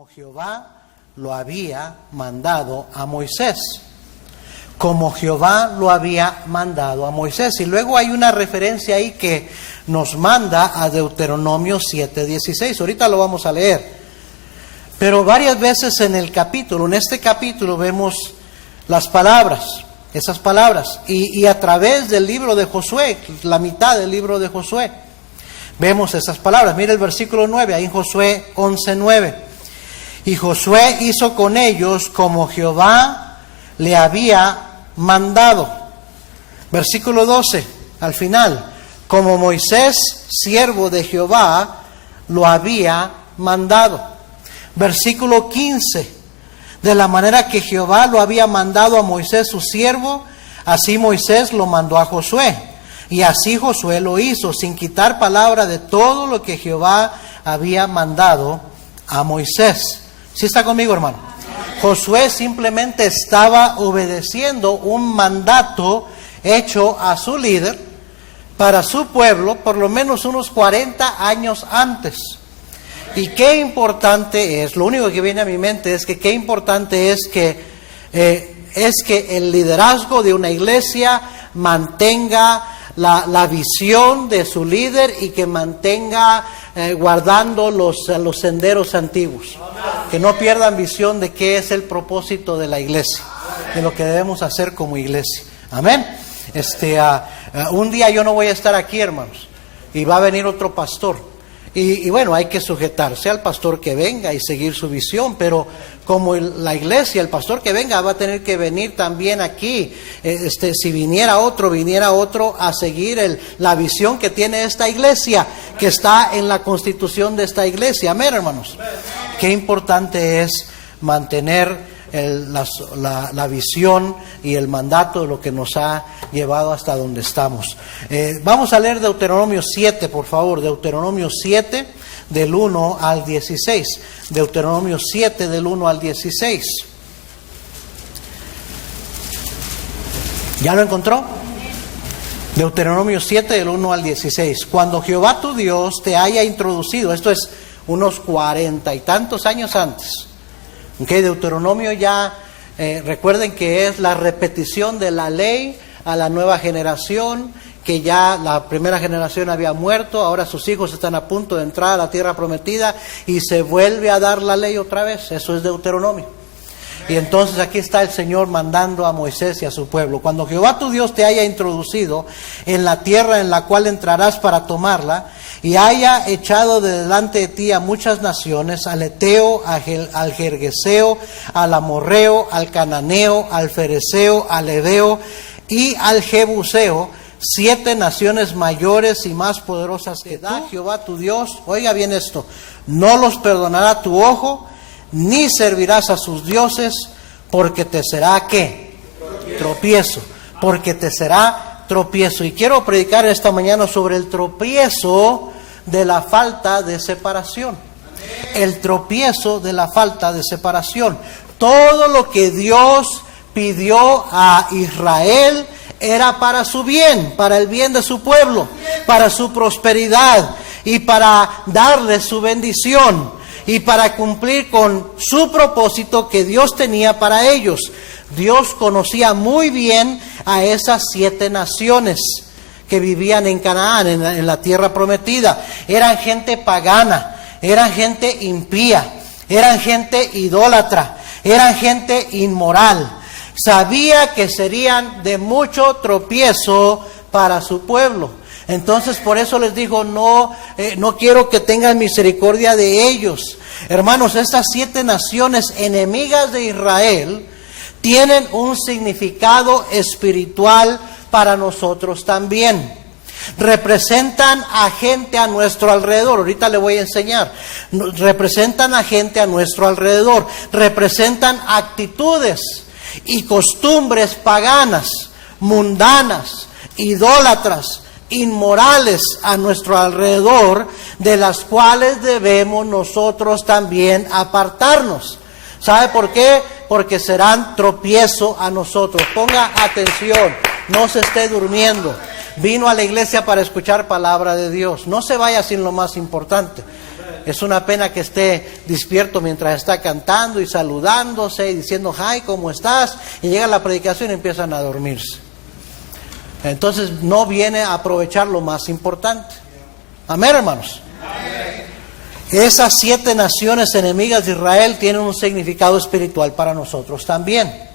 como Jehová lo había mandado a Moisés. Como Jehová lo había mandado a Moisés. Y luego hay una referencia ahí que nos manda a Deuteronomio 7:16. Ahorita lo vamos a leer. Pero varias veces en este capítulo vemos las palabras, esas palabras. Y a través del libro de Josué, la mitad del libro de Josué, vemos esas palabras. Mira el versículo 9, ahí en Josué 11:9. Y Josué hizo con ellos como Jehová le había mandado. Versículo 12, al final, como Moisés, siervo de Jehová, lo había mandado. Versículo 15, de la manera que Jehová lo había mandado a Moisés su siervo, así Moisés lo mandó a Josué. Y así Josué lo hizo, sin quitar palabra de todo lo que Jehová había mandado a Moisés. ¿Sí está conmigo, hermano? Josué simplemente estaba obedeciendo un mandato hecho a su líder para su pueblo por lo menos unos 40 años antes. Y qué importante es, lo único que viene a mi mente es que qué importante es que el liderazgo de una iglesia mantenga la visión de su líder y que mantenga guardando los senderos antiguos. Que no pierdan visión de qué es el propósito de la iglesia, de lo que debemos hacer como iglesia. Amén. Un día yo no voy a estar aquí, hermanos, y va a venir otro pastor. Y bueno, hay que sujetarse al pastor que venga y seguir su visión, pero como la iglesia, el pastor que venga va a tener que venir también aquí. Si viniera otro a seguir la visión que tiene esta iglesia, que está en la constitución de esta iglesia. Amén, hermanos. Qué importante es mantener la visión y el mandato de lo que nos ha llevado hasta donde estamos. Vamos a leer Deuteronomio 7, por favor. Deuteronomio 7, del 1 al 16. Deuteronomio 7, del 1 al 16. ¿Ya lo encontró? Deuteronomio 7, del 1 al 16. Cuando Jehová tu Dios te haya introducido, esto es unos 40 y tantos años antes. Okay, Deuteronomio ya, recuerden que es la repetición de la ley a la nueva generación, que ya la primera generación había muerto, ahora sus hijos están a punto de entrar a la tierra prometida y se vuelve a dar la ley otra vez. Eso es Deuteronomio. Y entonces aquí está el Señor mandando a Moisés y a su pueblo. Cuando Jehová tu Dios te haya introducido en la tierra en la cual entrarás para tomarla, y haya echado de delante de ti a muchas naciones, al Eteo, al Gergeseo, al Amorreo, al Cananeo, al Fereceo, al Heveo y al Jebuseo, 7 naciones mayores y más poderosas que tú, Jehová tu Dios, oiga bien esto, no los perdonará tu ojo, ni servirás a sus dioses, porque te será ¿qué? Tropiezo. Porque te será tropiezo. Y quiero predicar esta mañana sobre el tropiezo de la falta de separación. El tropiezo de la falta de separación. Todo lo que Dios pidió a Israel era para su bien, para el bien de su pueblo, para su prosperidad y para darle su bendición. Y para cumplir con su propósito que Dios tenía para ellos. Dios conocía muy bien a esas 7 naciones que vivían en Canaán, en la tierra prometida. Eran gente pagana, eran gente impía, eran gente idólatra, eran gente inmoral. Sabía que serían de mucho tropiezo para su pueblo. Entonces por eso les digo, no quiero que tengan misericordia de ellos. Hermanos, estas 7 naciones enemigas de Israel tienen un significado espiritual para nosotros también. Representan a gente a nuestro alrededor. Ahorita le voy a enseñar. Representan a gente a nuestro alrededor. Representan actitudes y costumbres paganas, mundanas, idólatras, inmorales a nuestro alrededor, de las cuales debemos nosotros también apartarnos. ¿Sabe por qué? Porque serán tropiezo a nosotros. Ponga atención, no se esté durmiendo. Vino a la iglesia para escuchar palabra de Dios. No se vaya sin lo más importante. Es una pena que esté despierto mientras está cantando y saludándose y diciendo, hi, ¿cómo estás? Y llega la predicación y empiezan a dormirse. Entonces no viene a aprovechar lo más importante. Amén, hermanos. Amén. Esas 7 naciones enemigas de Israel tienen un significado espiritual para nosotros también.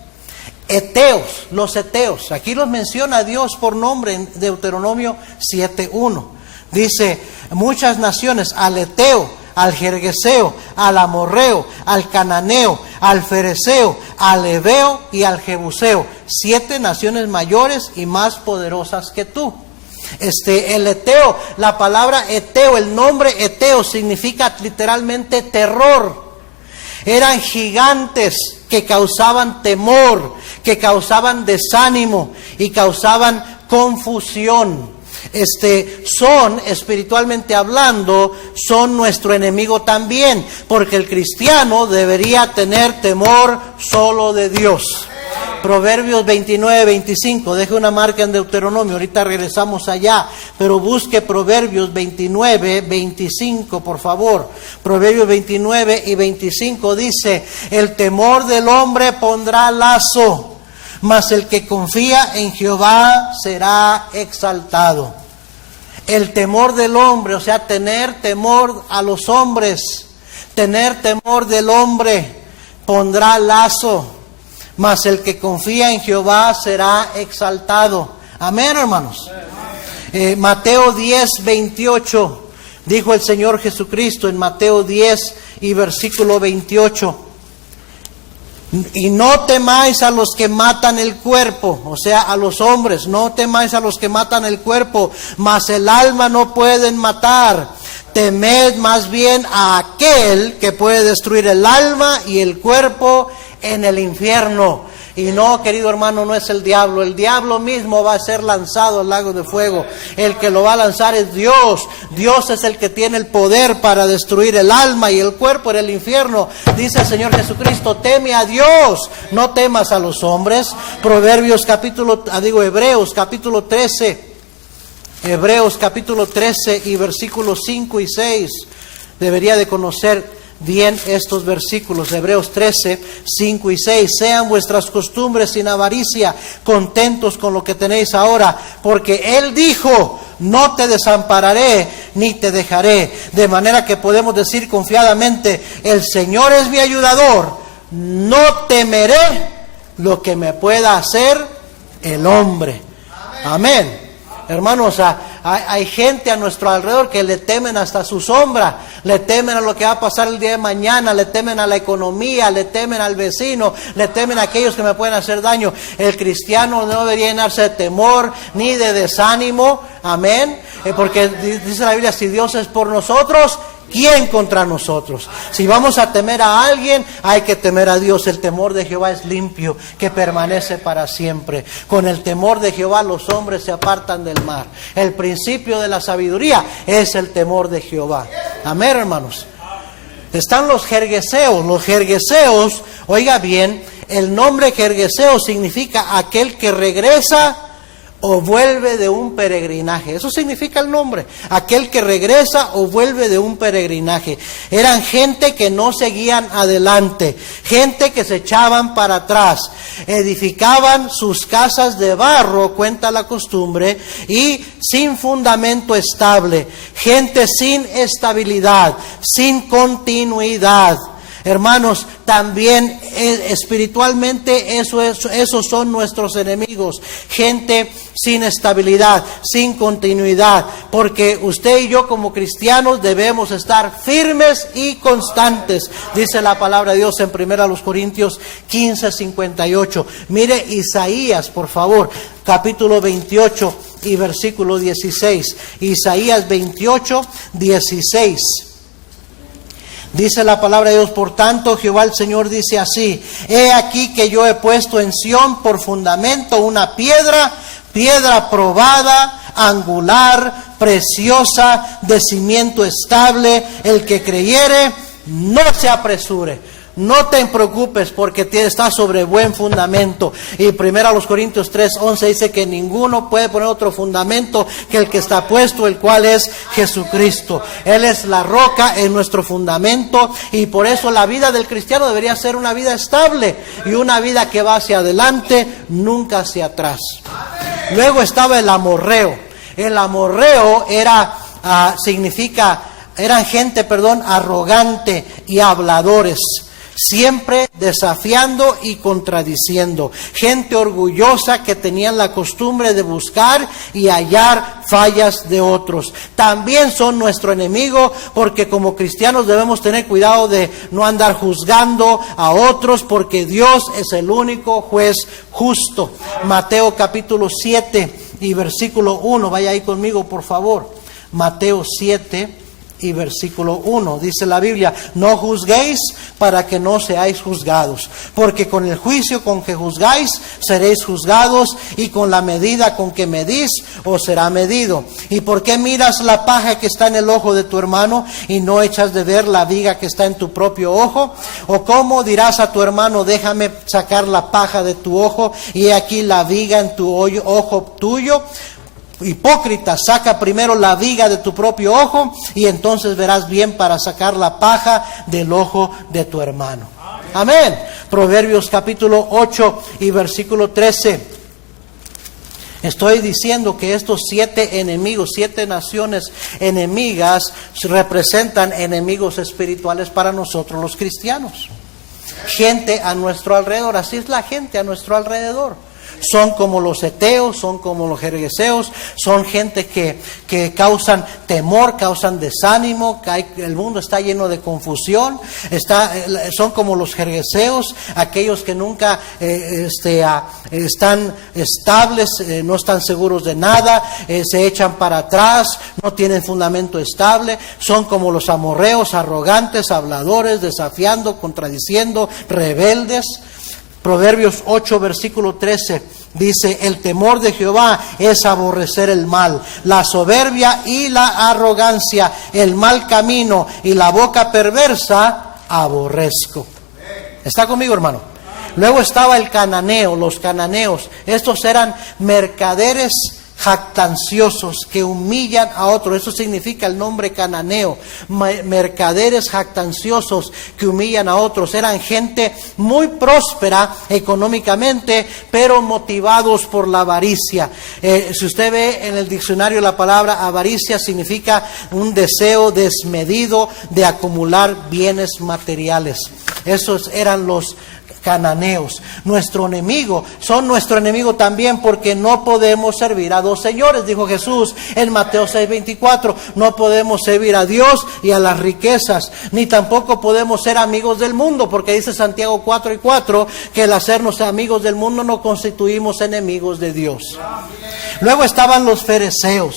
Eteos, los eteos, aquí los menciona Dios por nombre en Deuteronomio 7:1. Dice, muchas naciones, al eteo, al gergeseo, al amorreo, al cananeo, al fereceo, al heveo y al jebuseo. 7 naciones mayores y más poderosas que tú. El eteo, la palabra eteo, el nombre eteo significa literalmente terror. Eran gigantes que causaban temor, que causaban desánimo y causaban confusión. Son, espiritualmente hablando, son nuestro enemigo también, porque el cristiano debería tener temor solo de Dios. Proverbios 29-25, deje una marca en Deuteronomio, ahorita regresamos allá, pero busque Proverbios 29-25, por favor. Proverbios 29 y 25 dice, el temor del hombre pondrá lazo, mas el que confía en Jehová será exaltado. El temor del hombre, o sea, tener temor a los hombres, tener temor del hombre pondrá lazo, mas el que confía en Jehová será exaltado. Amén, hermanos. Mateo 10:28, dijo el Señor Jesucristo en Mateo 10 y versículo 28. Y no temáis a los que matan el cuerpo, o sea, a los hombres, no temáis a los que matan el cuerpo, mas el alma no pueden matar. Temed más bien a aquel que puede destruir el alma y el cuerpo en el infierno. Y no, querido hermano, no es el diablo mismo va a ser lanzado al lago de fuego. El que lo va a lanzar es Dios. Dios es el que tiene el poder para destruir el alma y el cuerpo en el infierno. Dice el Señor Jesucristo, teme a Dios, no temas a los hombres. Hebreos capítulo 13 y versículos 5 y 6. Debería de conocer bien estos versículos. Hebreos 13, 5 y 6. Sean vuestras costumbres sin avaricia, contentos con lo que tenéis ahora, porque Él dijo, no te desampararé ni te dejaré. De manera que podemos decir confiadamente, el Señor es mi ayudador, no temeré lo que me pueda hacer el hombre. Amén. Hermanos, hay gente a nuestro alrededor que le temen hasta su sombra, le temen a lo que va a pasar el día de mañana, le temen a la economía, le temen al vecino, le temen a aquellos que me pueden hacer daño. El cristiano no debería llenarse de temor ni de desánimo, amén, porque dice la Biblia, si Dios es por nosotros, ¿quién contra nosotros? Si vamos a temer a alguien, hay que temer a Dios. El temor de Jehová es limpio, que permanece para siempre. Con el temor de Jehová los hombres se apartan del mal. El principio de la sabiduría es el temor de Jehová. Amén, hermanos. Están los gergeseos. Los gergeseos, oiga bien, el nombre gergeseo significa aquel que regresa o vuelve de un peregrinaje. Eso significa el nombre, aquel que regresa o vuelve de un peregrinaje. Eran gente que no seguían adelante, gente que se echaban para atrás, edificaban sus casas de barro, cuenta la costumbre, y sin fundamento estable, gente sin estabilidad, sin continuidad. Hermanos, también espiritualmente esos son nuestros enemigos. Gente sin estabilidad, sin continuidad. Porque usted y yo como cristianos debemos estar firmes y constantes. Dice la palabra de Dios en 1 Corintios 15:58. Mire Isaías, por favor, capítulo 28 y versículo 16. Isaías 28, 16. Dice la palabra de Dios, por tanto Jehová el Señor dice así, he aquí que yo he puesto en Sión por fundamento una piedra probada, angular, preciosa, de cimiento estable, el que creyere no se apresure. no te preocupes porque estás sobre buen fundamento. Y 1 Corintios 3:11 dice que ninguno puede poner otro fundamento que el que está puesto, el cual es Jesucristo. Él es la roca en nuestro fundamento, y por eso la vida del cristiano debería ser una vida estable y una vida que va hacia adelante, nunca hacia atrás. Luego estaba el amorreo. El amorreo eran gente arrogante y habladores, siempre desafiando y contradiciendo. Gente orgullosa que tenían la costumbre de buscar y hallar fallas de otros. También son nuestro enemigo, porque como cristianos debemos tener cuidado de no andar juzgando a otros, porque Dios es el único juez justo. Mateo capítulo 7 y versículo 1. Vaya ahí conmigo, por favor. Mateo 7 y versículo 1, dice la Biblia: no juzguéis para que no seáis juzgados, porque con el juicio con que juzgáis seréis juzgados, y con la medida con que medís os será medido. ¿Y por qué miras la paja que está en el ojo de tu hermano y no echas de ver la viga que está en tu propio ojo? ¿O cómo dirás a tu hermano: déjame sacar la paja de tu ojo, y he aquí la viga en tu ojo tuyo? Hipócrita, saca primero la viga de tu propio ojo, y entonces verás bien para sacar la paja del ojo de tu hermano. Amén. Proverbios capítulo 8 y versículo 13. Estoy diciendo que estos 7 enemigos, 7 naciones enemigas, representan enemigos espirituales para nosotros los cristianos. Gente a nuestro alrededor, así es la gente a nuestro alrededor. Son como los heteos, son como los gergeseos, son gente que causan temor, causan desánimo, el mundo está lleno de confusión. Son como los gergeseos, aquellos que nunca están estables, no están seguros de nada, se echan para atrás, no tienen fundamento estable. Son como los amorreos, arrogantes, habladores, desafiando, contradiciendo, rebeldes. Proverbios 8, versículo 13, dice: el temor de Jehová es aborrecer el mal, la soberbia y la arrogancia, el mal camino y la boca perversa aborrezco. ¿Está conmigo, hermano? Luego estaba el cananeo, los cananeos. Estos eran mercaderes jactanciosos que humillan a otros. Eso significa el nombre cananeo. Mercaderes jactanciosos que humillan a otros. Eran gente muy próspera económicamente, pero motivados por la avaricia. Si usted ve en el diccionario la palabra avaricia, significa un deseo desmedido de acumular bienes materiales. Esos eran los cananeos. Nuestro enemigo, son nuestro enemigo también, porque no podemos servir a dos señores, dijo Jesús en Mateo 6:24. No podemos servir a Dios y a las riquezas, ni tampoco podemos ser amigos del mundo, porque dice Santiago 4:4 que al hacernos amigos del mundo nos constituimos enemigos de Dios. Luego estaban los fereceos.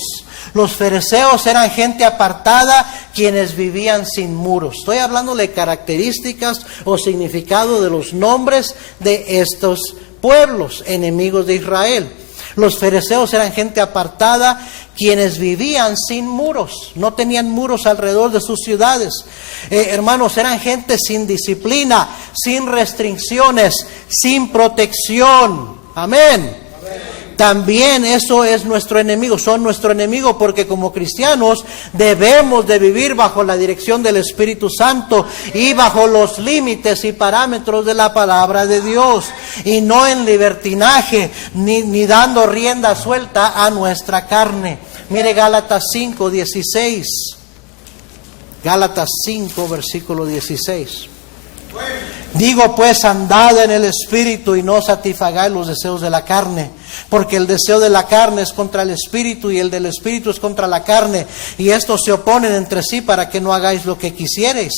Los fereceos eran gente apartada, quienes vivían sin muros. Estoy hablando de características o significado de los nombres de estos pueblos, enemigos de Israel. Los fereceos eran gente apartada, quienes vivían sin muros, no tenían muros alrededor de sus ciudades. Hermanos, eran gente sin disciplina, sin restricciones, sin protección. Amén. También eso es nuestro enemigo, son nuestro enemigo, porque como cristianos debemos de vivir bajo la dirección del Espíritu Santo y bajo los límites y parámetros de la palabra de Dios, y no en libertinaje ni dando rienda suelta a nuestra carne. Mire Gálatas 5:16. Gálatas 5, versículo 16. Digo pues, andad en el Espíritu y no satisfagáis los deseos de la carne, porque el deseo de la carne es contra el Espíritu y el del Espíritu es contra la carne, y estos se oponen entre sí para que no hagáis lo que quisiereis.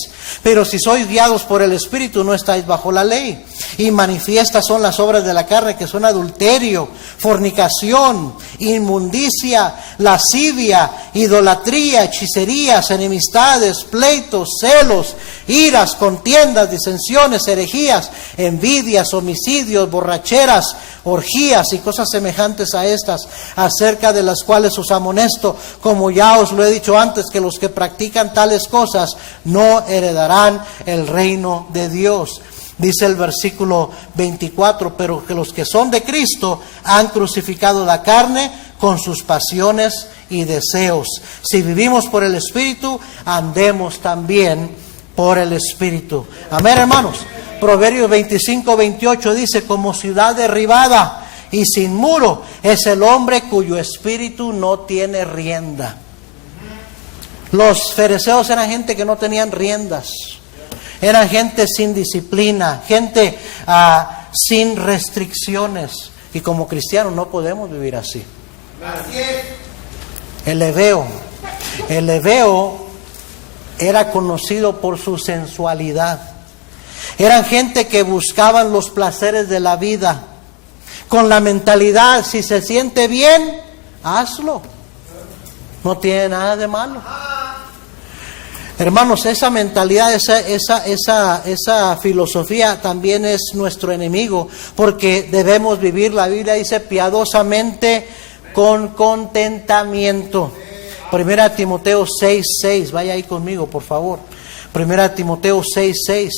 Pero si sois guiados por el Espíritu, no estáis bajo la ley. Y manifiestas son las obras de la carne, que son adulterio, fornicación, inmundicia, lascivia, idolatría, hechicerías, enemistades, pleitos, celos, iras, contiendas, disensiones, herejías, envidias, homicidios, borracheras, orgías y cosas cosas semejantes a estas, acerca de las cuales os amonesto, como ya os lo he dicho antes, que los que practican tales cosas no heredarán el reino de Dios. Dice el versículo 24, pero que los que son de Cristo han crucificado la carne con sus pasiones y deseos. Si vivimos por el Espíritu, andemos también por el Espíritu. Amén, hermanos. Proverbios 25-28 dice, como ciudad derribada y sin muro es el hombre cuyo espíritu no tiene rienda. Los fariseos eran gente que no tenían riendas. Eran gente sin disciplina, gente sin restricciones. Y como cristianos no podemos vivir así. El hebreo era conocido por su sensualidad. Eran gente que buscaban los placeres de la vida, con la mentalidad, si se siente bien, hazlo. No tiene nada de malo. Hermanos, esa mentalidad, esa filosofía también es nuestro enemigo, porque debemos vivir, la Biblia dice, piadosamente con contentamiento. 1 Timoteo 6:6, vaya ahí conmigo, por favor. 1 Timoteo 6:6,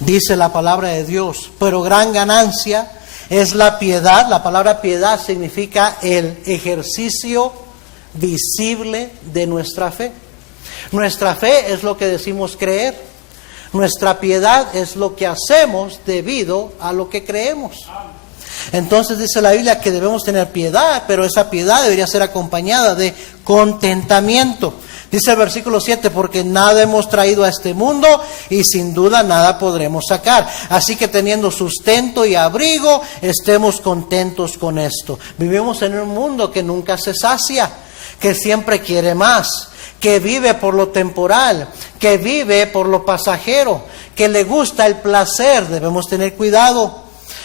dice la palabra de Dios, pero gran ganancia es la piedad. La palabra piedad significa el ejercicio visible de nuestra fe. Nuestra fe es lo que decimos creer. Nuestra piedad es lo que hacemos debido a lo que creemos. Entonces dice la Biblia que debemos tener piedad, pero esa piedad debería ser acompañada de contentamiento. Dice el versículo 7, porque nada hemos traído a este mundo y sin duda nada podremos sacar. Así que teniendo sustento y abrigo, estemos contentos con esto. Vivimos en un mundo que nunca se sacia, que siempre quiere más, que vive por lo temporal, que vive por lo pasajero, que le gusta el placer. Debemos tener cuidado.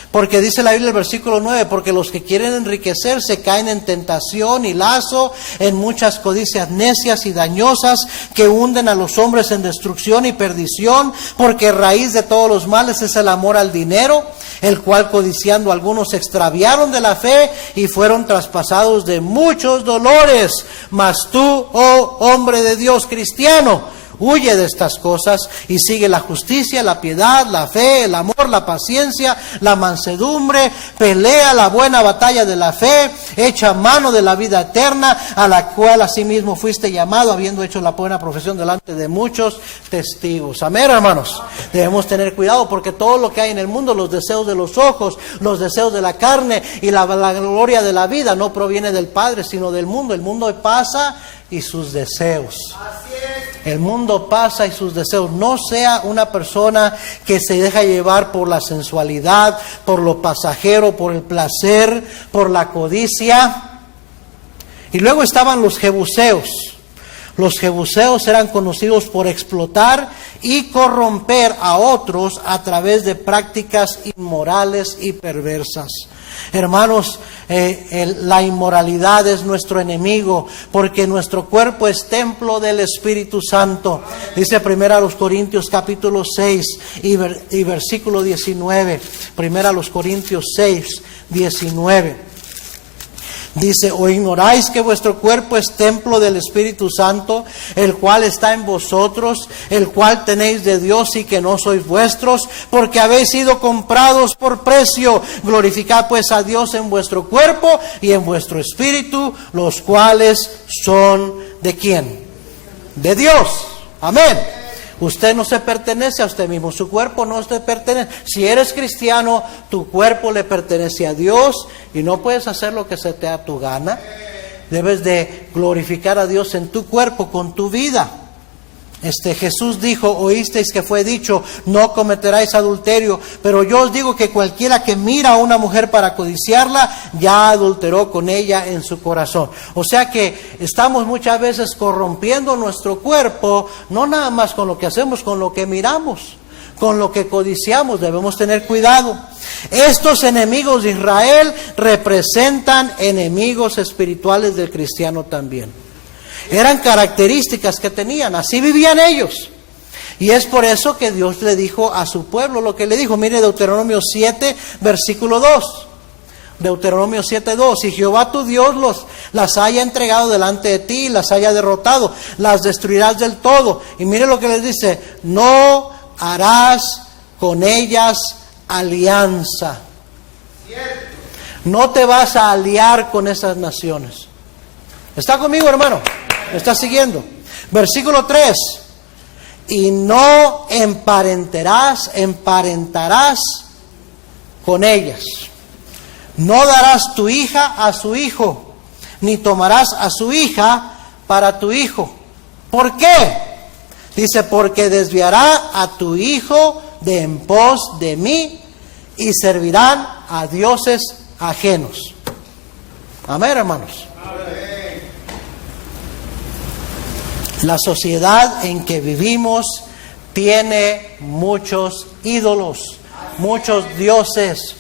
Porque dice la Biblia, el versículo 9, porque los que quieren enriquecerse caen en tentación y lazo, en muchas codicias necias y dañosas que hunden a los hombres en destrucción y perdición, porque raíz de todos los males es el amor al dinero, el cual codiciando algunos se extraviaron de la fe y fueron traspasados de muchos dolores. Mas tú, oh hombre de Dios cristiano, huye de estas cosas y sigue la justicia, la piedad, la fe, el amor, la paciencia, la mansedumbre. Pelea la buena batalla de la fe, echa mano de la vida eterna, a la cual asimismo fuiste llamado, habiendo hecho la buena profesión delante de muchos testigos. Amén, hermanos. Debemos tener cuidado porque todo lo que hay en el mundo, los deseos de los ojos, los deseos de la carne y la gloria de la vida, no proviene del Padre, sino del mundo. El mundo pasa y sus deseos. El mundo pasa y sus deseos. No sea una persona que se deja llevar por la sensualidad, por lo pasajero, por el placer, por la codicia. Y luego estaban los jebuseos. Los jebuseos eran conocidos por explotar y corromper a otros a través de prácticas inmorales y perversas. Hermanos, la inmoralidad es nuestro enemigo, porque nuestro cuerpo es templo del Espíritu Santo. Dice 1 Corintios capítulo 6 y versículo 19. 1 Corintios 6, 19. Dice, ¿o ignoráis que vuestro cuerpo es templo del Espíritu Santo, el cual está en vosotros, el cual tenéis de Dios y que no sois vuestros, porque habéis sido comprados por precio? Glorificad pues a Dios en vuestro cuerpo y en vuestro espíritu, los cuales son ¿de quién? De Dios. Amén. Usted no se pertenece a usted mismo, su cuerpo no te pertenece. Si eres cristiano, tu cuerpo le pertenece a Dios y no puedes hacer lo que se te da tu gana. Debes de glorificar a Dios en tu cuerpo, con tu vida. Jesús dijo, oísteis que fue dicho, no cometeráis adulterio, pero yo os digo que cualquiera que mira a una mujer para codiciarla, ya adulteró con ella en su corazón. O sea que estamos muchas veces corrompiendo nuestro cuerpo, no nada más con lo que hacemos, con lo que miramos, con lo que codiciamos. Debemos tener cuidado. Estos enemigos de Israel representan enemigos espirituales del cristiano también. Eran características que tenían, así vivían ellos. Y es por eso que Dios le dijo a su pueblo lo que le dijo. Mire Deuteronomio 7, versículo 2. Deuteronomio 7:2. Si Jehová tu Dios las haya entregado delante de ti, las haya derrotado, las destruirás del todo. Y mire lo que les dice: no harás con ellas alianza. No te vas a aliar con esas naciones. ¿Está conmigo, hermano? ¿Me está siguiendo? Versículo 3. Y no emparentarás con ellas. No darás tu hija a su hijo, ni tomarás a su hija para tu hijo. ¿Por qué? Dice, porque desviará a tu hijo de en pos de mí y servirán a dioses ajenos. Amén, hermanos. La sociedad en que vivimos tiene muchos ídolos, muchos dioses.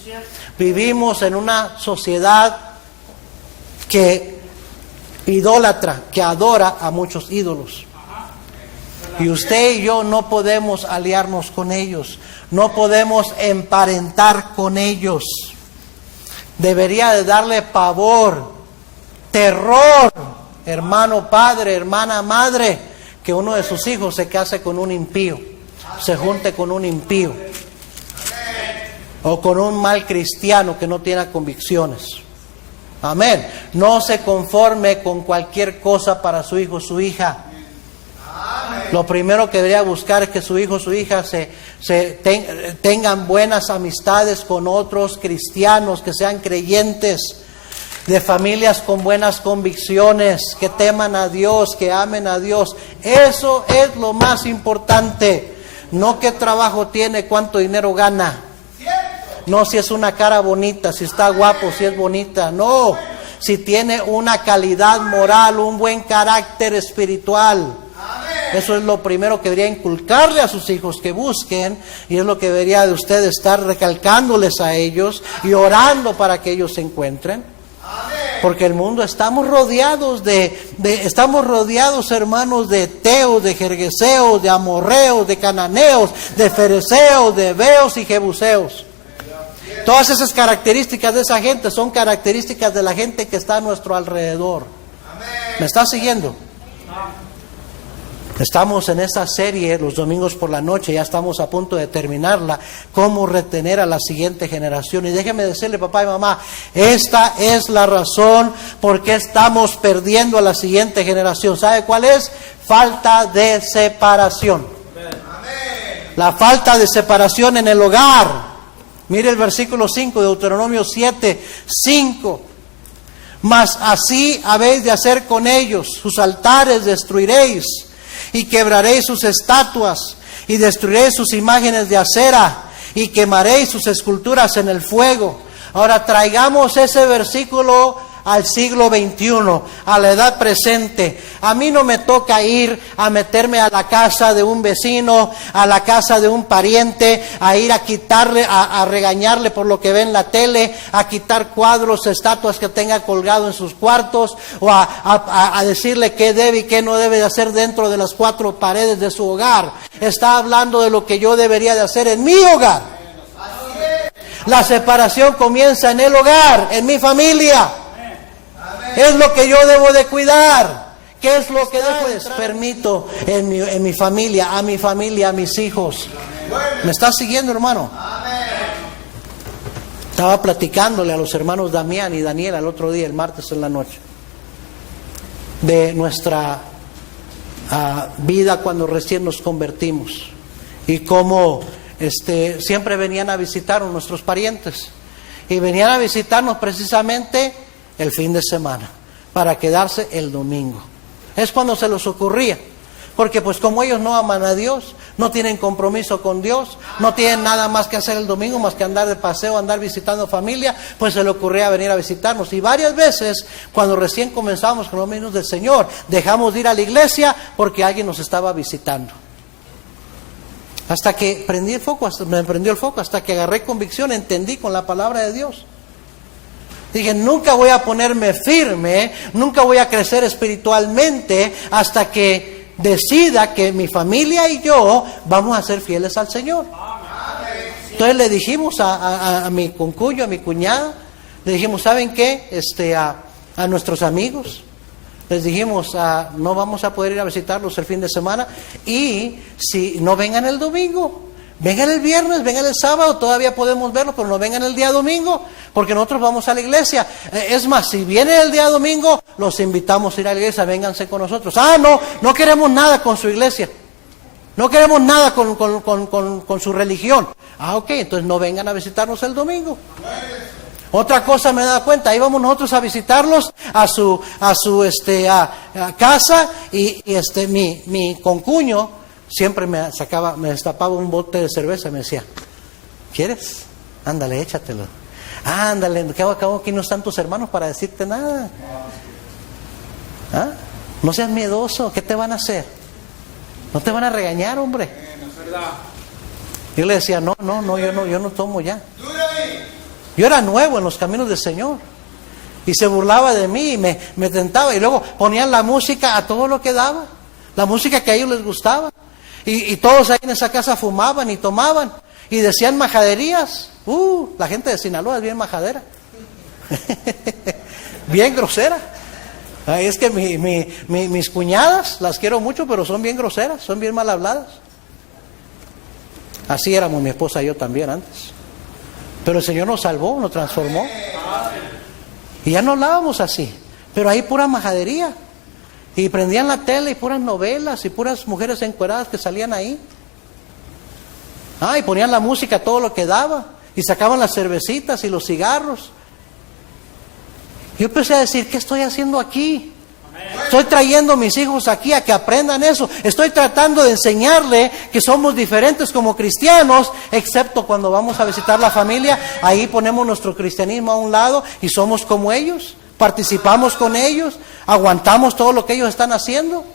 Vivimos en una sociedad que idólatra, que adora a muchos ídolos. Y usted y yo no podemos aliarnos con ellos, no podemos emparentar con ellos. Debería de darle pavor, terror, hermano padre, hermana madre, que uno de sus hijos se case con un impío, se junte con un impío, o con un mal cristiano que no tiene convicciones. Amén. No se conforme con cualquier cosa para su hijo o su hija. Lo primero que debería buscar es que su hijo o su hija tengan buenas amistades con otros cristianos, que sean creyentes, de familias con buenas convicciones, que teman a Dios, que amen a Dios. Eso es lo más importante. No qué trabajo tiene, cuánto dinero gana. No si es una cara bonita, si está guapo, si es bonita. No, si tiene una calidad moral, un buen carácter espiritual. Eso es lo primero que debería inculcarle a sus hijos, que busquen, y es lo que debería de usted estar recalcándoles a ellos y orando para que ellos se encuentren. Porque el mundo estamos rodeados estamos rodeados, hermanos, de heteos, de jergueseos, de amorreos, de cananeos, de fereceos, de heveos y jebuseos. Todas esas características de esa gente son características de la gente que está a nuestro alrededor. ¿Me está siguiendo? Estamos en esta serie los domingos por la noche, ya estamos a punto de terminarla, cómo retener a la siguiente generación. Y déjeme decirle, papá y mamá, esta es la razón por qué estamos perdiendo a la siguiente generación. ¿Sabe cuál es? Falta de separación. La falta de separación en el hogar. Mire el versículo 5 de Deuteronomio 7:5. Mas así habéis de hacer con ellos, sus altares destruiréis, y quebraréis sus estatuas, y destruiréis sus imágenes de acera, y quemaréis sus esculturas en el fuego. Ahora traigamos ese versículo al siglo XXI, a la edad presente. A mí no me toca ir a meterme a la casa de un vecino, a la casa de un pariente, a ir a quitarle, a regañarle por lo que ve en la tele, a quitar cuadros, estatuas que tenga colgado en sus cuartos, o a decirle qué debe y qué no debe de hacer dentro de las cuatro paredes de su hogar. Está hablando de lo que yo debería de hacer en mi hogar. La separación comienza en el hogar, en mi familia. Es lo que yo debo de cuidar. ¿Qué es lo que permito en mi familia, a mis hijos? ¿Me estás siguiendo, hermano? Estaba platicándole a los hermanos Damián y Daniel el otro día, el martes en la noche, de nuestra vida cuando recién nos convertimos y cómo siempre venían a visitarnos nuestros parientes, y venían a visitarnos precisamente el fin de semana para quedarse el domingo. Es cuando se les ocurría, porque pues como ellos no aman a Dios, no tienen compromiso con Dios, no tienen nada más que hacer el domingo más que andar de paseo, andar visitando familia, pues se le ocurría venir a visitarnos. Y varias veces cuando recién comenzamos con los caminos del Señor, dejamos de ir a la iglesia porque alguien nos estaba visitando. Hasta que me prendió el foco, hasta que agarré convicción, entendí con la palabra de Dios. Dije, nunca voy a ponerme firme, nunca voy a crecer espiritualmente hasta que decida que mi familia y yo vamos a ser fieles al Señor. Entonces le dijimos a mi concuño, a mi cuñada, le dijimos, ¿saben qué? A nuestros amigos, les dijimos, no vamos a poder ir a visitarlos el fin de semana, y si no vengan el domingo, vengan el viernes, vengan el sábado, todavía podemos verlos, pero no vengan el día domingo, porque nosotros vamos a la iglesia. Es más, si viene el día domingo, los invitamos a ir a la iglesia, vénganse con nosotros. No queremos nada con su iglesia, no queremos nada con su religión. Ok, entonces no vengan a visitarnos el domingo. Otra cosa me he dado cuenta, íbamos nosotros a visitarlos a su casa, y mi concuño siempre me destapaba un bote de cerveza y me decía, ¿quieres? Ándale, échatelo. Ándale, que aquí no están tus hermanos para decirte nada. No seas miedoso, ¿qué te van a hacer? No te van a regañar, hombre. Yo le decía, no, yo no tomo ya. Yo era nuevo en los caminos del Señor. Y se burlaba de mí y me tentaba. Y luego ponían la música a todo lo que daba. La música que a ellos les gustaba. Y todos ahí en esa casa fumaban y tomaban. Y decían majaderías. La gente de Sinaloa es bien majadera. Bien grosera. Es que mis cuñadas, las quiero mucho, pero son bien groseras, son bien mal habladas. Así éramos mi esposa y yo también antes. Pero el Señor nos salvó, nos transformó. Y ya no hablábamos así. Pero ahí pura majadería. Y prendían la tele y puras novelas y puras mujeres encueradas que salían ahí. Y ponían la música, todo lo que daba. Y sacaban las cervecitas y los cigarros. Yo empecé a decir, ¿qué estoy haciendo aquí? Estoy trayendo a mis hijos aquí a que aprendan eso. Estoy tratando de enseñarle que somos diferentes como cristianos, excepto cuando vamos a visitar la familia. Ahí ponemos nuestro cristianismo a un lado y somos como ellos. Participamos con ellos, aguantamos todo lo que ellos están haciendo.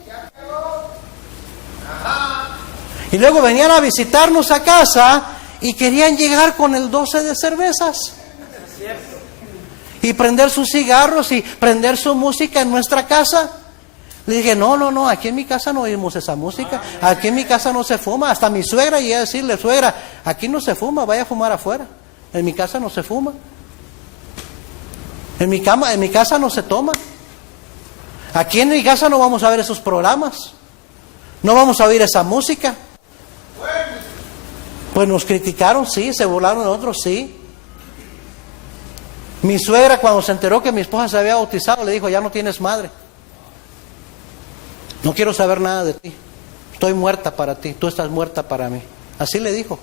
Y luego venían a visitarnos a casa y querían llegar con el 12 de cervezas. Y prender sus cigarros y prender su música en nuestra casa. Le dije, no, aquí en mi casa no oímos esa música. Aquí en mi casa no se fuma. Hasta mi suegra llegué a decirle, suegra, aquí no se fuma, vaya a fumar afuera. En mi casa no se fuma. En mi casa no se toma. Aquí en mi casa no vamos a ver esos programas. No vamos a oír esa música. Pues nos criticaron, sí, se burlaron de nosotros, sí. Mi suegra, cuando se enteró que mi esposa se había bautizado, le dijo, ya no tienes madre. No quiero saber nada de ti. Estoy muerta para ti, tú estás muerta para mí. Así le dijo.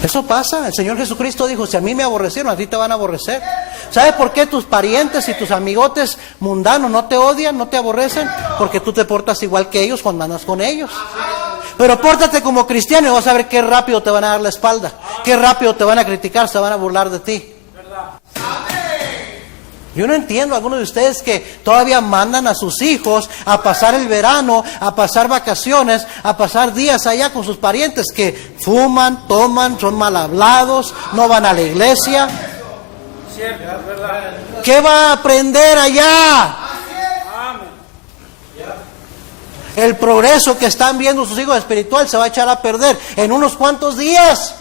Eso pasa. El Señor Jesucristo dijo, si a mí me aborrecieron, a ti te van a aborrecer. ¿Sabes por qué tus parientes y tus amigotes mundanos no te odian, no te aborrecen? Porque tú te portas igual que ellos cuando andas con ellos. Pero pórtate como cristiano y vas a ver qué rápido te van a dar la espalda. Qué rápido te van a criticar, se van a burlar de ti. Yo no entiendo a algunos de ustedes que todavía mandan a sus hijos a pasar el verano, a pasar vacaciones, a pasar días allá con sus parientes que fuman, toman, son mal hablados, no van a la iglesia. ¿Qué va a aprender allá? El progreso que están viendo sus hijos espirituales se va a echar a perder en unos cuantos días.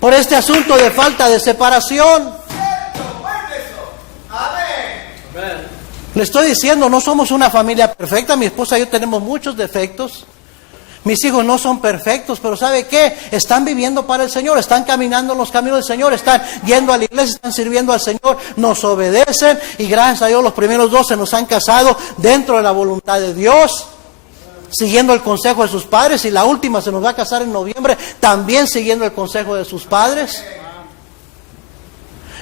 Por este asunto de falta de separación. Le estoy diciendo, no somos una familia perfecta. Mi esposa y yo tenemos muchos defectos. Mis hijos no son perfectos, pero ¿sabe qué? Están viviendo para el Señor, están caminando en los caminos del Señor, están yendo a la iglesia, están sirviendo al Señor, nos obedecen y gracias a Dios los primeros 2 se nos han casado dentro de la voluntad de Dios, siguiendo el consejo de sus padres, y la última se nos va a casar en noviembre, también siguiendo el consejo de sus padres.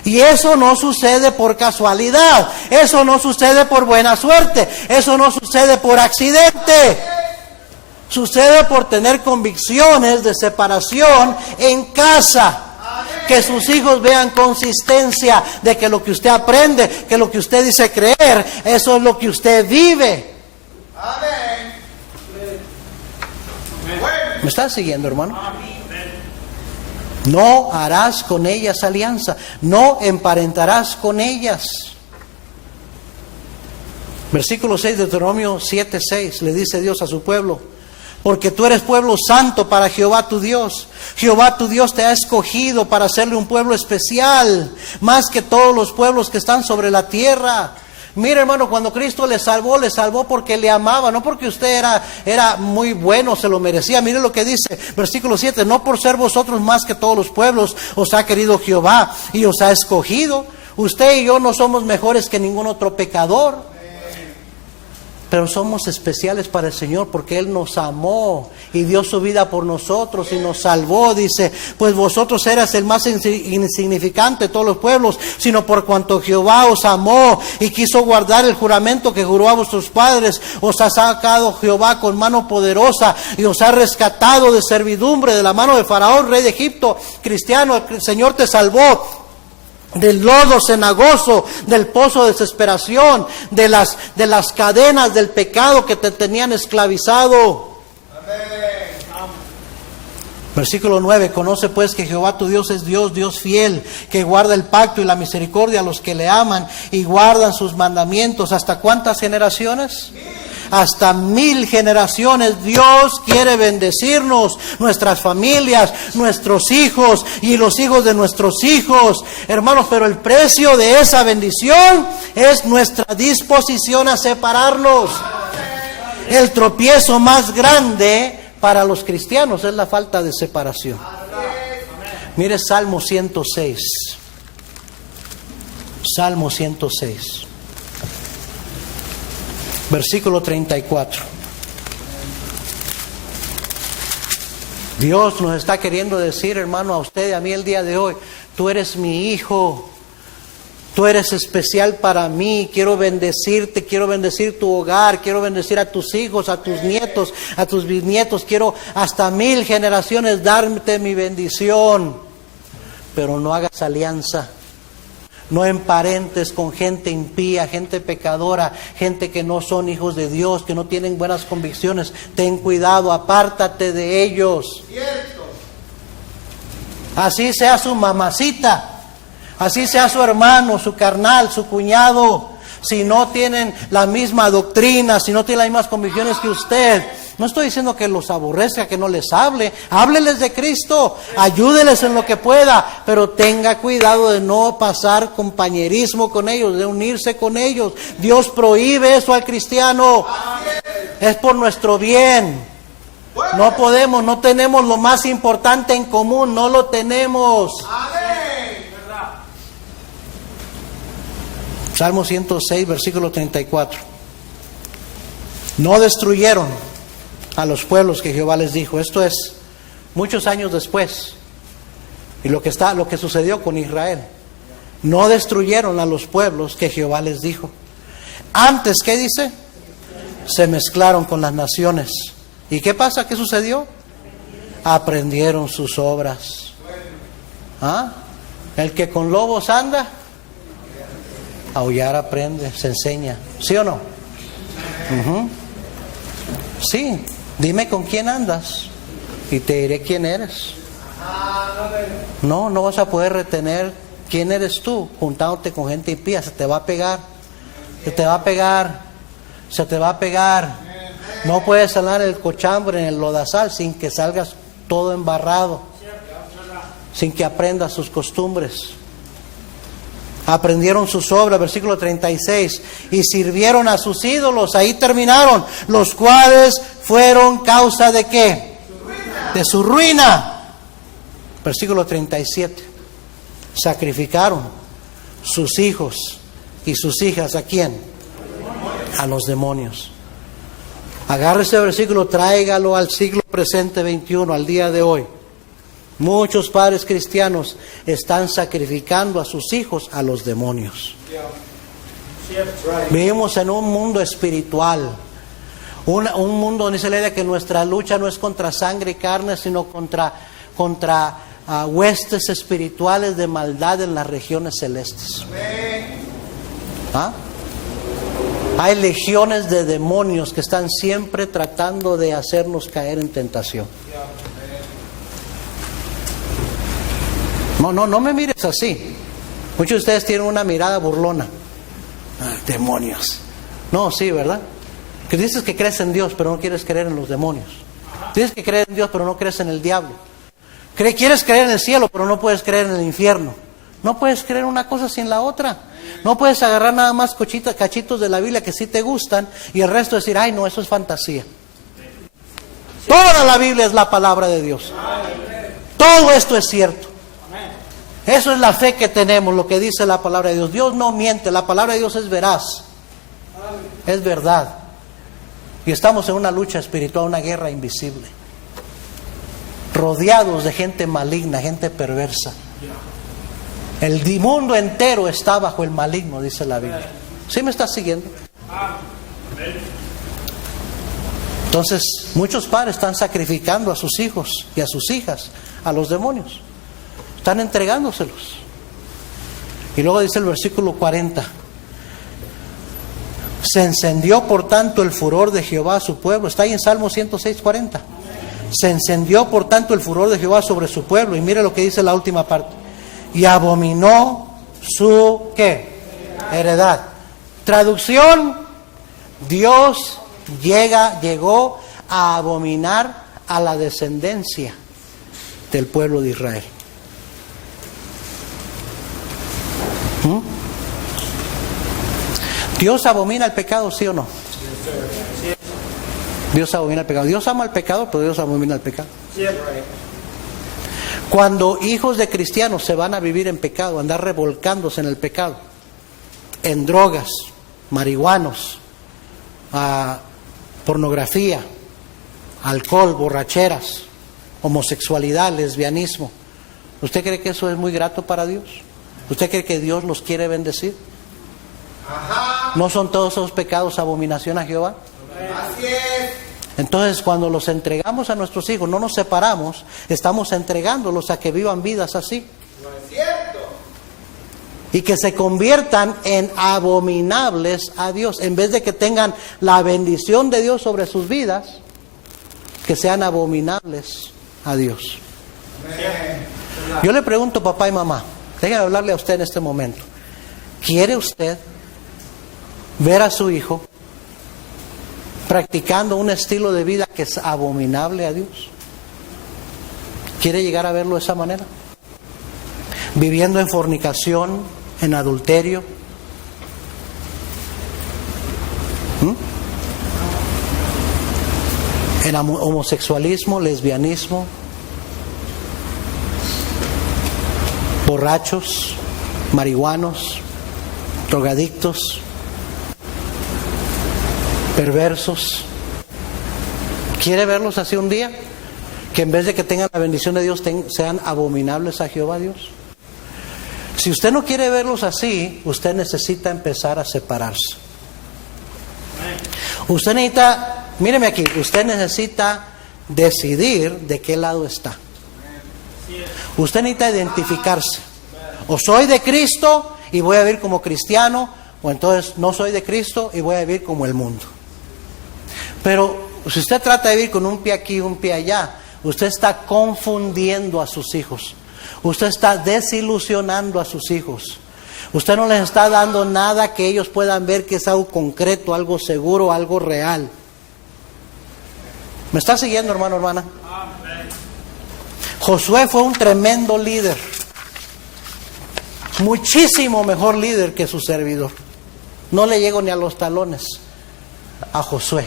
Y eso no sucede por casualidad, eso no sucede por buena suerte, eso no sucede por accidente. Sucede por tener convicciones de separación en casa. Que sus hijos vean consistencia de que lo que usted aprende, que lo que usted dice creer, eso es lo que usted vive. ¿Me estás siguiendo, hermano? No harás con ellas alianza, no emparentarás con ellas. Versículo 6 de Deuteronomio 7:6, le dice Dios a su pueblo: porque tú eres pueblo santo para Jehová tu Dios. Jehová tu Dios te ha escogido para hacerle un pueblo especial, más que todos los pueblos que están sobre la tierra. Mira, hermano, cuando Cristo le salvó porque le amaba, no porque usted era muy bueno, se lo merecía. Mire lo que dice, versículo 7, no por ser vosotros más que todos los pueblos, os ha querido Jehová y os ha escogido. Usted y yo no somos mejores que ningún otro pecador, pero somos especiales para el Señor porque Él nos amó y dio su vida por nosotros y nos salvó. Dice, pues vosotros eras el más insignificante de todos los pueblos, sino por cuanto Jehová os amó y quiso guardar el juramento que juró a vuestros padres, os ha sacado Jehová con mano poderosa y os ha rescatado de servidumbre, de la mano de Faraón, rey de Egipto. Cristiano, el Señor te salvó del lodo cenagoso, del pozo de desesperación, de las cadenas del pecado que te tenían esclavizado. Amén. Versículo 9, conoce pues que Jehová tu Dios es Dios, Dios fiel, que guarda el pacto y la misericordia a los que le aman y guardan sus mandamientos. ¿Hasta cuántas generaciones? Hasta 1000 generaciones. Dios quiere bendecirnos, nuestras familias, nuestros hijos y los hijos de nuestros hijos, hermanos, pero el precio de esa bendición es nuestra disposición a separarnos. El tropiezo más grande para los cristianos es la falta de separación. Mire Salmo 106. Salmo 106. Versículo 34. Dios nos está queriendo decir, hermano, a usted y a mí el día de hoy, tú eres mi hijo, tú eres especial para mí, quiero bendecirte, quiero bendecir tu hogar, quiero bendecir a tus hijos, a tus nietos, a tus bisnietos, quiero hasta 1000 generaciones darte mi bendición, pero no hagas alianza. No emparentes con gente impía, gente pecadora, gente que no son hijos de Dios, que no tienen buenas convicciones. Ten cuidado, apártate de ellos. Así sea su mamacita, así sea su hermano, su carnal, su cuñado. Si no tienen la misma doctrina, si no tienen las mismas convicciones que usted. No estoy diciendo que los aborrezca, que no les hable. Hábleles de Cristo, ayúdeles en lo que pueda, pero tenga cuidado de no pasar compañerismo con ellos, de unirse con ellos. Dios prohíbe eso al cristiano. Es por nuestro bien. No podemos, no tenemos lo más importante en común, no lo tenemos. Salmo 106, versículo 34. No destruyeron a los pueblos que Jehová les dijo. Esto es muchos años después. Y lo que sucedió con Israel. No destruyeron a los pueblos que Jehová les dijo. Antes, ¿qué dice? Se mezclaron con las naciones. ¿Y qué pasa? ¿Qué sucedió? Aprendieron sus obras. ¿Ah? El que con lobos anda, aullar aprende, se enseña. ¿Sí o no? Uh-huh. Sí. Dime con quién andas y te diré quién eres. No vas a poder retener quién eres tú juntándote con gente impía. Se te va a pegar. Se te va a pegar. Se te va a pegar. No puedes salir el cochambre en el lodazal sin que salgas todo embarrado, sin que aprendas sus costumbres. Aprendieron sus obras, versículo 36, y sirvieron a sus ídolos. Ahí terminaron, los cuales fueron causa de ¿qué? De su ruina. Versículo 37. Sacrificaron sus hijos y sus hijas, ¿a quién? A los demonios. Agarre ese versículo, tráigalo al siglo presente 21, al día de hoy. Muchos padres cristianos están sacrificando a sus hijos a los demonios. Vivimos en un mundo espiritual, un mundo donde se le dice que nuestra lucha no es contra sangre y carne, sino contra huestes espirituales de maldad en las regiones celestes. ¿Ah? Hay legiones de demonios que están siempre tratando de hacernos caer en tentación. No me mires así. Muchos de ustedes tienen una mirada burlona. Demonios. No, sí, ¿verdad? Que dices que crees en Dios, pero no quieres creer en los demonios. Dices que crees en Dios, pero no crees en el diablo. Quieres creer en el cielo, pero no puedes creer en el infierno. No puedes creer una cosa sin la otra. No puedes agarrar nada más cachitos de la Biblia que sí te gustan y el resto decir, ay no, eso es fantasía. Toda la Biblia es la palabra de Dios. Todo esto es cierto. Eso es la fe que tenemos, lo que dice la palabra de Dios. Dios no miente, la palabra de Dios es veraz. Es verdad. Y estamos en una lucha espiritual, una guerra invisible. Rodeados de gente maligna, gente perversa. El mundo entero está bajo el maligno, dice la Biblia. ¿Sí me estás siguiendo? Entonces, muchos padres están sacrificando a sus hijos y a sus hijas a los demonios. Están entregándoselos. Y luego dice el versículo 40. Se encendió por tanto el furor de Jehová a su pueblo. Está ahí en Salmo 106:40. Se encendió por tanto el furor de Jehová sobre su pueblo. Y mire lo que dice la última parte. Y abominó su ¿qué? Heredad. Traducción: Dios llegó a abominar a la descendencia del pueblo de Israel. ¿Dios abomina el pecado, sí o no? Dios abomina el pecado. Dios ama el pecado, pero Dios abomina el pecado. Cuando hijos de cristianos se van a vivir en pecado, andar revolcándose en el pecado, en drogas, marihuanos, pornografía, alcohol, borracheras, homosexualidad, lesbianismo, ¿usted cree que eso es muy grato para Dios? ¿Usted cree que Dios los quiere bendecir? ¿No son todos esos pecados abominación a Jehová? Así es. Entonces, cuando los entregamos a nuestros hijos, no nos separamos, estamos entregándolos a que vivan vidas así. No es cierto. Y que se conviertan en abominables a Dios. En vez de que tengan la bendición de Dios sobre sus vidas, que sean abominables a Dios. Yo le pregunto, papá y mamá, déjame hablarle a usted en este momento. ¿Quiere usted ver a su hijo practicando un estilo de vida que es abominable a Dios? ¿Quiere llegar a verlo de esa manera? Viviendo en fornicación, en adulterio. En homosexualismo, lesbianismo, borrachos, marihuanos, drogadictos, perversos. ¿Quiere verlos así un día? Que en vez de que tengan la bendición de Dios, sean abominables a Jehová Dios. Si usted no quiere verlos así, usted necesita empezar a separarse. Usted necesita, míreme aquí, usted necesita decidir de qué lado está. Usted necesita identificarse. O soy de Cristo y voy a vivir como cristiano, o entonces no soy de Cristo y voy a vivir como el mundo. Pero si usted trata de vivir con un pie aquí y un pie allá, usted está confundiendo a sus hijos. Usted está desilusionando a sus hijos. Usted no les está dando nada que ellos puedan ver que es algo concreto, algo seguro, algo real. ¿Me está siguiendo, hermano, hermana? Josué fue un tremendo líder. Muchísimo mejor líder que su servidor. No le llego ni a los talones a Josué,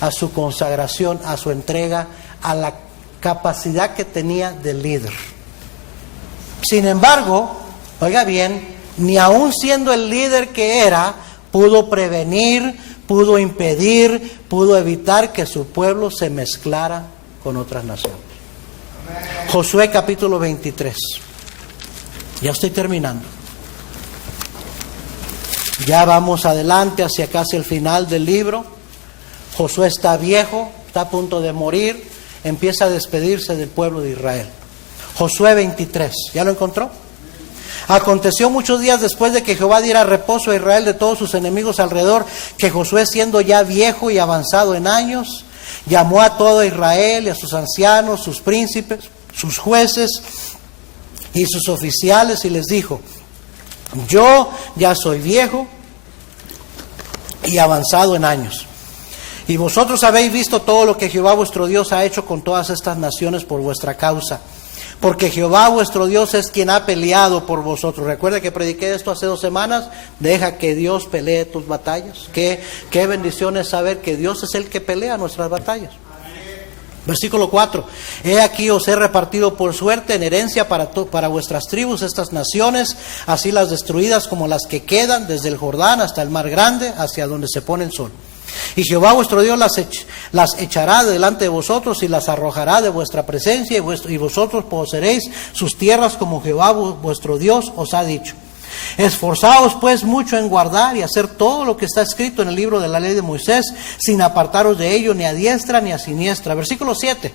a su consagración, a su entrega, a la capacidad que tenía de líder. Sin embargo, oiga bien, ni aun siendo el líder que era, pudo prevenir, pudo impedir, pudo evitar que su pueblo se mezclara con otras naciones. Josué capítulo 23. Ya estoy terminando. Ya vamos adelante hacia casi el final del libro. Josué está viejo, está a punto de morir, empieza a despedirse del pueblo de Israel. Josué 23, ¿ya lo encontró? Aconteció muchos días después de que Jehová diera reposo a Israel de todos sus enemigos alrededor, que Josué, siendo ya viejo y avanzado en años, llamó a todo Israel y a sus ancianos, sus príncipes, sus jueces y sus oficiales, y les dijo: yo ya soy viejo y avanzado en años, y vosotros habéis visto todo lo que Jehová vuestro Dios ha hecho con todas estas naciones por vuestra causa. porque Jehová vuestro Dios es quien ha peleado por vosotros. Recuerda que prediqué esto hace 2 semanas. Deja que Dios pelee tus batallas. Qué bendición es saber que Dios es el que pelea nuestras batallas. Versículo 4. He aquí os he repartido por suerte en herencia para vuestras tribus estas naciones, así las destruidas como las que quedan desde el Jordán hasta el mar grande, hacia donde se pone el sol. Y Jehová vuestro Dios las echará delante de vosotros y las arrojará de vuestra presencia, y vosotros poseeréis sus tierras como Jehová vuestro Dios os ha dicho. Esforzaos pues mucho en guardar y hacer todo lo que está escrito en el libro de la ley de Moisés, sin apartaros de ello ni a diestra ni a siniestra. Versículo 7.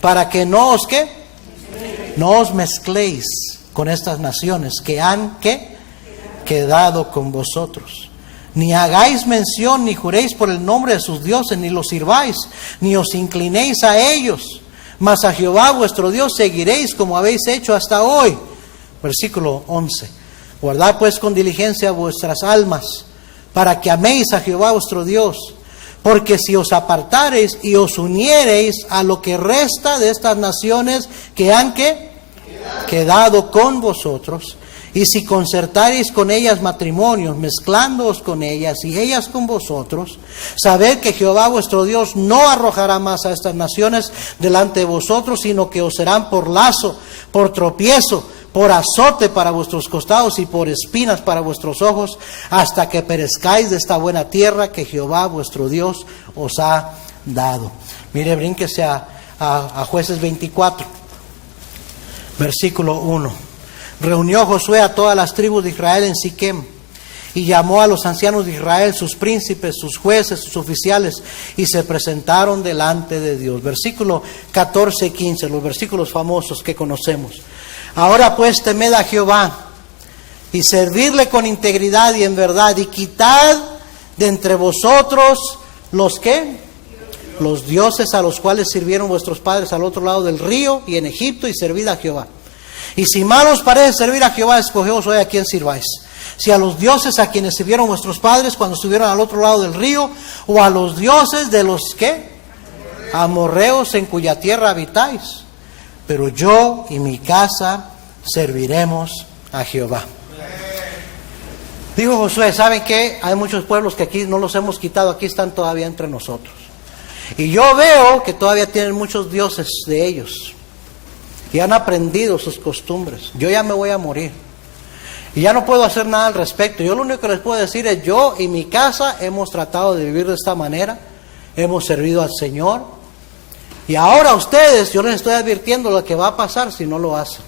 Para que no os mezcléis con estas naciones que han quedado con vosotros. Ni hagáis mención ni juréis por el nombre de sus dioses, ni los sirváis, ni os inclinéis a ellos. Mas a Jehová vuestro Dios seguiréis como habéis hecho hasta hoy. Versículo 11. Guardad pues con diligencia vuestras almas, para que améis a Jehová vuestro Dios. Porque si os apartareis y os uniereis a lo que resta de estas naciones que han quedado con vosotros, y si concertareis con ellas matrimonios, mezclándoos con ellas y ellas con vosotros, sabed que Jehová vuestro Dios no arrojará más a estas naciones delante de vosotros, sino que os serán por lazo, por tropiezo, por azote para vuestros costados y por espinas para vuestros ojos, hasta que perezcáis de esta buena tierra que Jehová vuestro Dios os ha dado. Mire, brínquese a Jueces 24, versículo 1. Reunió Josué a todas las tribus de Israel en Siquem, y llamó a los ancianos de Israel, sus príncipes, sus jueces, sus oficiales, y se presentaron delante de Dios. Versículo 14 y 15, los versículos famosos que conocemos. Ahora pues temed a Jehová, y servidle con integridad y en verdad, y quitad de entre vosotros los dioses a los cuales sirvieron vuestros padres al otro lado del río y en Egipto, y servid a Jehová. Y si mal os parece servir a Jehová, escogeos hoy a quién sirváis. Si a los dioses a quienes sirvieron vuestros padres cuando estuvieron al otro lado del río, o a los dioses de los amorreos en cuya tierra habitáis. Pero yo y mi casa serviremos a Jehová. Dijo Josué, ¿saben qué? Hay muchos pueblos que aquí no los hemos quitado, aquí están todavía entre nosotros. Y yo veo que todavía tienen muchos dioses de ellos. Y han aprendido sus costumbres. Yo ya me voy a morir. Y ya no puedo hacer nada al respecto. Yo lo único que les puedo decir es, yo y mi casa hemos tratado de vivir de esta manera. Hemos servido al Señor. Y ahora ustedes, yo les estoy advirtiendo lo que va a pasar si no lo hacen.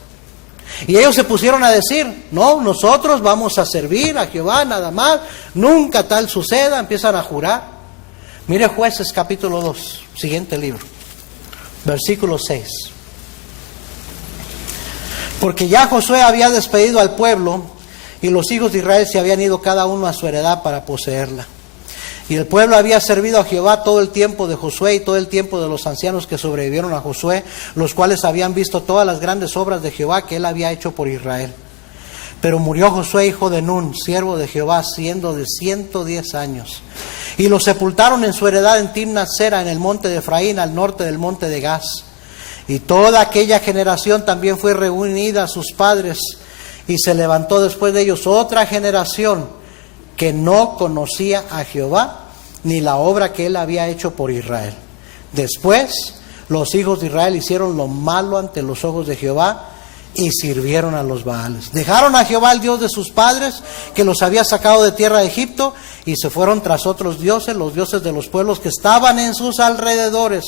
Y ellos se pusieron a decir, no, nosotros vamos a servir a Jehová nada más. Nunca tal suceda. Empiezan a jurar. Mire Jueces capítulo 2, siguiente libro. Versículo 6. Porque ya Josué había despedido al pueblo, y los hijos de Israel se habían ido cada uno a su heredad para poseerla. Y el pueblo había servido a Jehová todo el tiempo de Josué y todo el tiempo de los ancianos que sobrevivieron a Josué, los cuales habían visto todas las grandes obras de Jehová que él había hecho por Israel. Pero murió Josué, hijo de Nun, siervo de Jehová, siendo de 110 años. Y lo sepultaron en su heredad en Timnat-Sera, en el monte de Efraín, al norte del monte de Gaz. Y toda aquella generación también fue reunida a sus padres, y se levantó después de ellos otra generación que no conocía a Jehová, ni la obra que él había hecho por Israel. Después, los hijos de Israel hicieron lo malo ante los ojos de Jehová, y sirvieron a los Baales. Dejaron a Jehová, el Dios de sus padres, que los había sacado de tierra de Egipto, y se fueron tras otros dioses, los dioses de los pueblos que estaban en sus alrededores,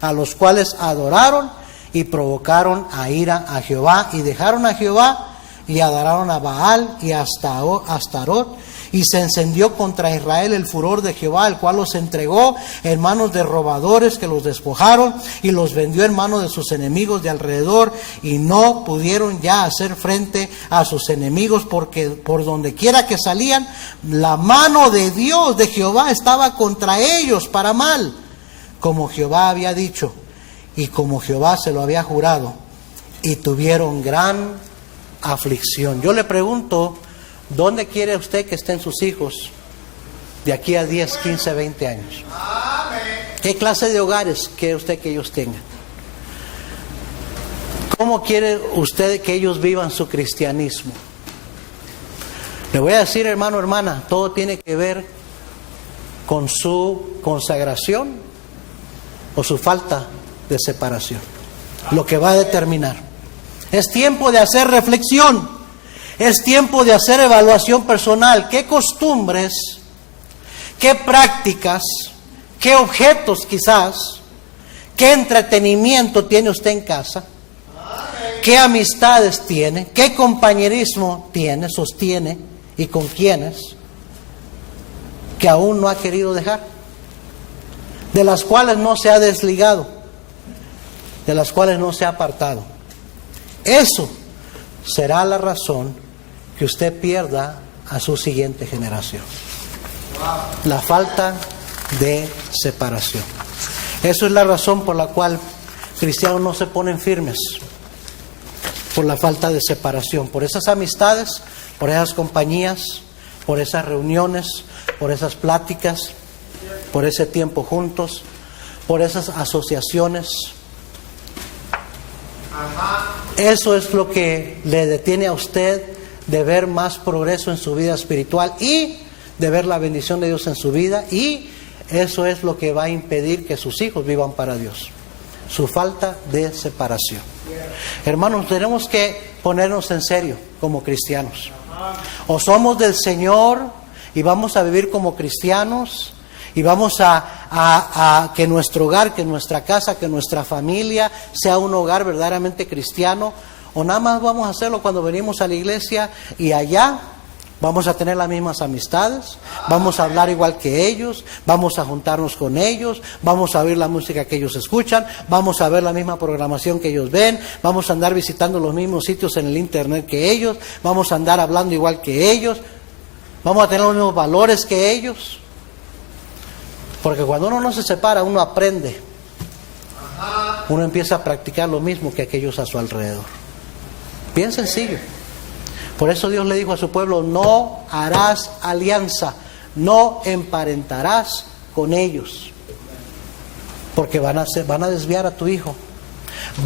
a los cuales adoraron y provocaron a ira a Jehová, y dejaron a Jehová y adoraron a Baal y a Astarot, y se encendió contra Israel el furor de Jehová, el cual los entregó en manos de robadores que los despojaron, y los vendió en manos de sus enemigos de alrededor, y no pudieron ya hacer frente a sus enemigos, porque por donde quiera que salían, la mano de Dios, de Jehová, estaba contra ellos para mal, como Jehová había dicho, y como Jehová se lo había jurado, y tuvieron gran aflicción. Yo le pregunto, ¿dónde quiere usted que estén sus hijos de aquí a 10, 15, 20 años? ¿Qué clase de hogares quiere usted que ellos tengan? ¿Cómo quiere usted que ellos vivan su cristianismo? Le voy a decir, hermano, hermana, todo tiene que ver con su consagración o su falta de separación. Lo que va a determinar. Es tiempo de hacer reflexión. Es tiempo de hacer evaluación personal. ¿Qué costumbres, qué prácticas, qué objetos quizás, qué entretenimiento tiene usted en casa? ¿Qué amistades tiene? ¿Qué compañerismo tiene, sostiene? ¿Y con quiénes? Que aún no ha querido dejar. De las cuales no se ha desligado. De las cuales no se ha apartado. Eso será la razón que usted pierda a su siguiente generación. La falta de separación. Eso es la razón por la cual cristianos no se ponen firmes. Por la falta de separación. Por esas amistades, por esas compañías, por esas reuniones, por esas pláticas, por ese tiempo juntos, por esas asociaciones. Eso es lo que le detiene a usted de ver más progreso en su vida espiritual y de ver la bendición de Dios en su vida, y eso es lo que va a impedir que sus hijos vivan para Dios. Su falta de separación. Hermanos, tenemos que ponernos en serio como cristianos. O somos del Señor y vamos a vivir como cristianos y vamos a que nuestro hogar, que nuestra casa, que nuestra familia sea un hogar verdaderamente cristiano, o nada más vamos a hacerlo cuando venimos a la iglesia y allá vamos a tener las mismas amistades, vamos a hablar igual que ellos, vamos a juntarnos con ellos, vamos a oír la música que ellos escuchan, vamos a ver la misma programación que ellos ven, vamos a andar visitando los mismos sitios en el internet que ellos, vamos a andar hablando igual que ellos, vamos a tener los mismos valores que ellos. Porque cuando uno no se separa, uno aprende. Uno empieza a practicar lo mismo que aquellos a su alrededor. Bien sencillo. Por eso Dios le dijo a su pueblo: no harás alianza, no emparentarás con ellos. Porque van a desviar a tu hijo.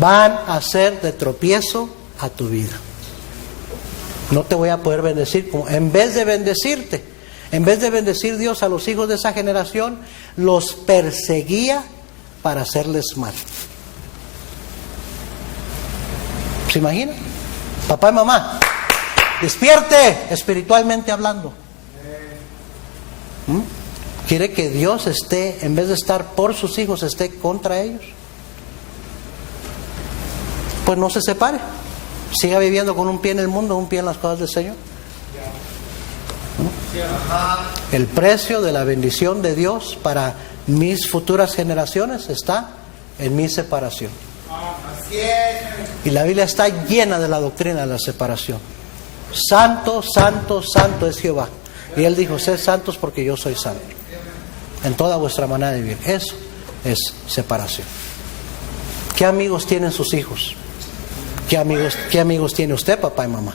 Van a hacer de tropiezo a tu vida. No te voy a poder bendecir. En vez de bendecirte, en vez de bendecir Dios a los hijos de esa generación, los perseguía para hacerles mal. ¿Se imagina? Papá y mamá, despierte espiritualmente hablando. ¿Quiere que Dios esté, en vez de estar por sus hijos, esté contra ellos? Pues no se separe. Siga viviendo con un pie en el mundo, un pie en las cosas del Señor. El precio de la bendición de Dios para mis futuras generaciones está en mi separación. Y la Biblia está llena de la doctrina de la separación. Santo, santo, santo es Jehová. Y Él dijo: sed santos porque yo soy santo. En toda vuestra manera de vivir. Eso es separación. ¿Qué amigos tienen sus hijos? ¿Qué amigos tiene usted, papá y mamá?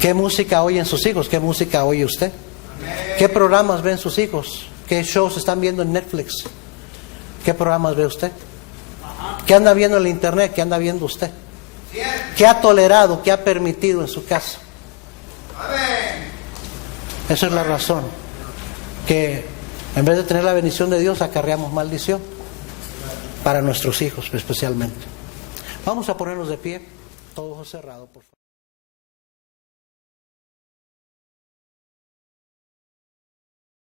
¿Qué música oyen sus hijos? ¿Qué música oye usted? ¿Qué programas ven sus hijos? ¿Qué shows están viendo en Netflix? ¿Qué programas ve usted? ¿Qué anda viendo en el internet? ¿Qué anda viendo usted? ¿Qué ha tolerado? ¿Qué ha permitido en su casa? Esa es la razón que en vez de tener la bendición de Dios acarreamos maldición para nuestros hijos especialmente. Vamos a ponernos de pie, todos ojos cerrados, por favor.